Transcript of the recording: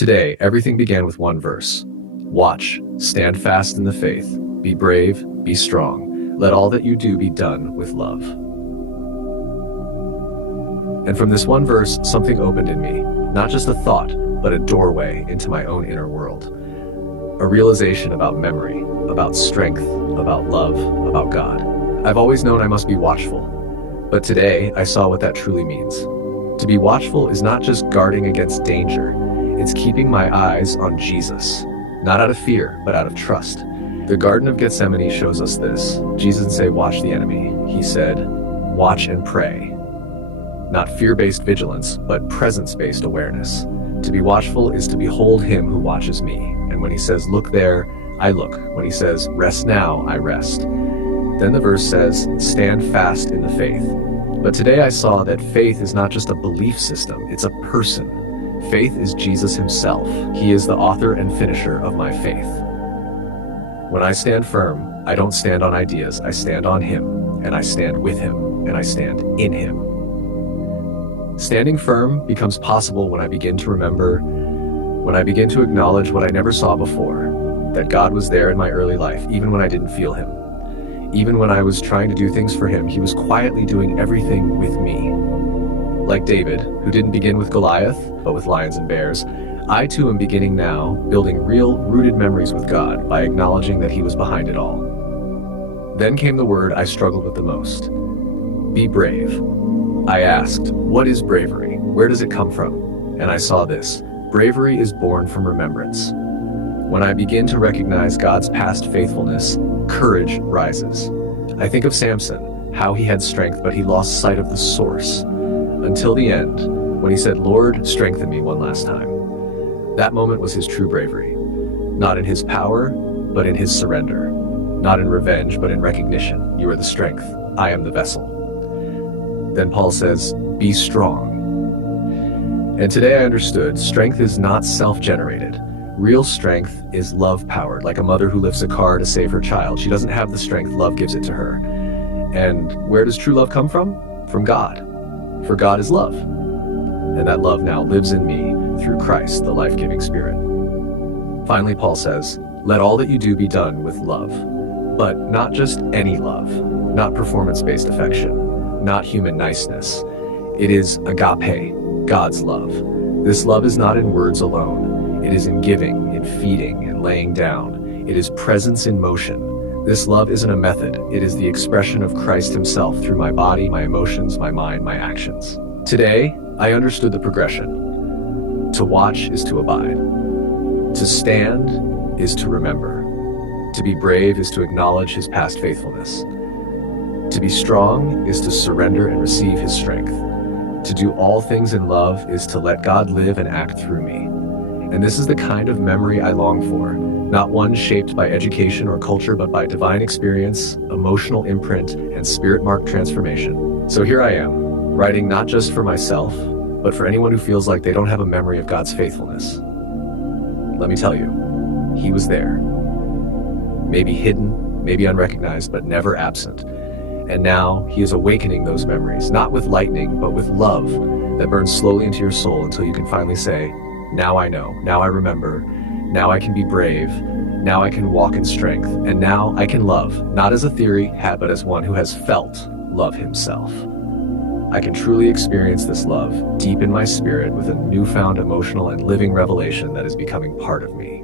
Today, everything began with one verse. Watch, stand fast in the faith, be brave, be strong. Let all that you do be done with love. And from this one verse, something opened in me, not just a thought, but a doorway into my own inner world. A realization about memory, about strength, about love, about God. I've always known I must be watchful, but today I saw what that truly means. To be watchful is not just guarding against danger, it's keeping my eyes on Jesus, not out of fear, but out of trust. The Garden of Gethsemane shows us this. Jesus didn't say, watch the enemy. He said, watch and pray. Not fear-based vigilance, but presence-based awareness. To be watchful is to behold him who watches me. And when he says, look there, I look. When he says, rest now, I rest. Then the verse says, stand fast in the faith. But today I saw that faith is not just a belief system, it's a person. Faith is Jesus himself. He is the author and finisher of my faith. When I stand firm, I don't stand on ideas, I stand on him, and I stand with him, and I stand in him. Standing firm becomes possible when I begin to remember, when I begin to acknowledge what I never saw before, that God was there in my early life, even when I didn't feel him. Even when I was trying to do things for him, he was quietly doing everything with me. Like David, who didn't begin with Goliath, but with lions and bears, I too am beginning now, building real, rooted memories with God by acknowledging that he was behind it all. Then came the word I struggled with the most. Be brave. I asked, what is bravery? Where does it come from? And I saw this. Bravery is born from remembrance. When I begin to recognize God's past faithfulness, courage rises. I think of Samson, how he had strength, but he lost sight of the source. Until the end, when he said, Lord, strengthen me one last time. That moment was his true bravery. Not in his power, but in his surrender. Not in revenge, but in recognition. You are the strength. I am the vessel. Then Paul says, be strong. And today I understood, strength is not self-generated. Real strength is love-powered, like a mother who lifts a car to save her child. She doesn't have the strength, love gives it to her. And where does true love come from? From God. For God is love. And that love now lives in me through Christ, the life-giving Spirit. Finally, Paul says, let all that you do be done with love. But not just any love, not performance-based affection, not human niceness. It is agape, God's love. This love is not in words alone. It is in giving, in feeding, and laying down. It is presence in motion. This love isn't a method. It is the expression of Christ himself through my body, my emotions, my mind, my actions. Today, I understood the progression. To watch is to abide. To stand is to remember. To be brave is to acknowledge his past faithfulness. To be strong is to surrender and receive his strength. To do all things in love is to let God live and act through me. And this is the kind of memory I long for, not one shaped by education or culture, but by divine experience, emotional imprint, and spirit-marked transformation. So here I am, writing not just for myself, but for anyone who feels like they don't have a memory of God's faithfulness. Let me tell you, he was there. Maybe hidden, maybe unrecognized, but never absent. And now he is awakening those memories, not with lightning, but with love that burns slowly into your soul until you can finally say, now I know, now I remember, now I can be brave, now I can walk in strength, and now I can love, not as a theory, but as one who has felt love himself. I can truly experience this love deep in my spirit with a newfound emotional and living revelation that is becoming part of me.